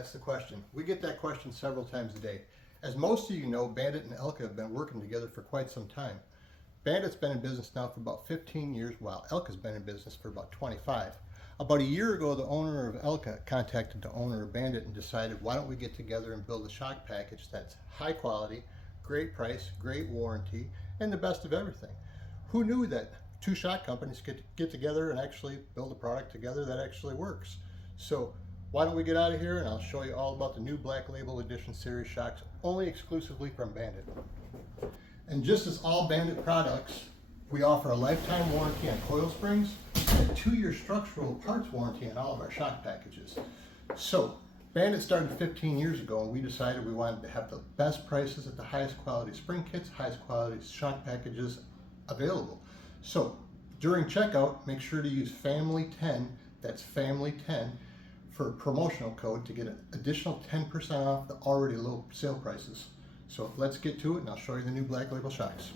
That's the question. We get that question several times a day. As most of you know, Bandit and Elka have been working together for quite some time. Bandit's been in business now for about 15 years, while Elka's been in business for about 25. About a year ago, the owner of Elka contacted the owner of Bandit and decided, why don't we get together and build a shock package that's high quality, great price, great warranty, and the best of everything. Who knew that two shock companies could get together and actually build a product together that actually works? So why don't we get out of here and I'll show you all about the new Black Label Edition Series shocks, only exclusively from Bandit. And just as all Bandit products, we offer a lifetime warranty on coil springs and a 2-year structural parts warranty on all of our shock packages. So Bandit started 15 years ago, and we decided we wanted to have the best prices at the highest quality spring kits, highest quality shock packages available. So during checkout, make sure to use Family10, that's Family10, for promotional code to get an additional 10% off the already low sale prices. So let's get to it and I'll show you the new Black Label shocks.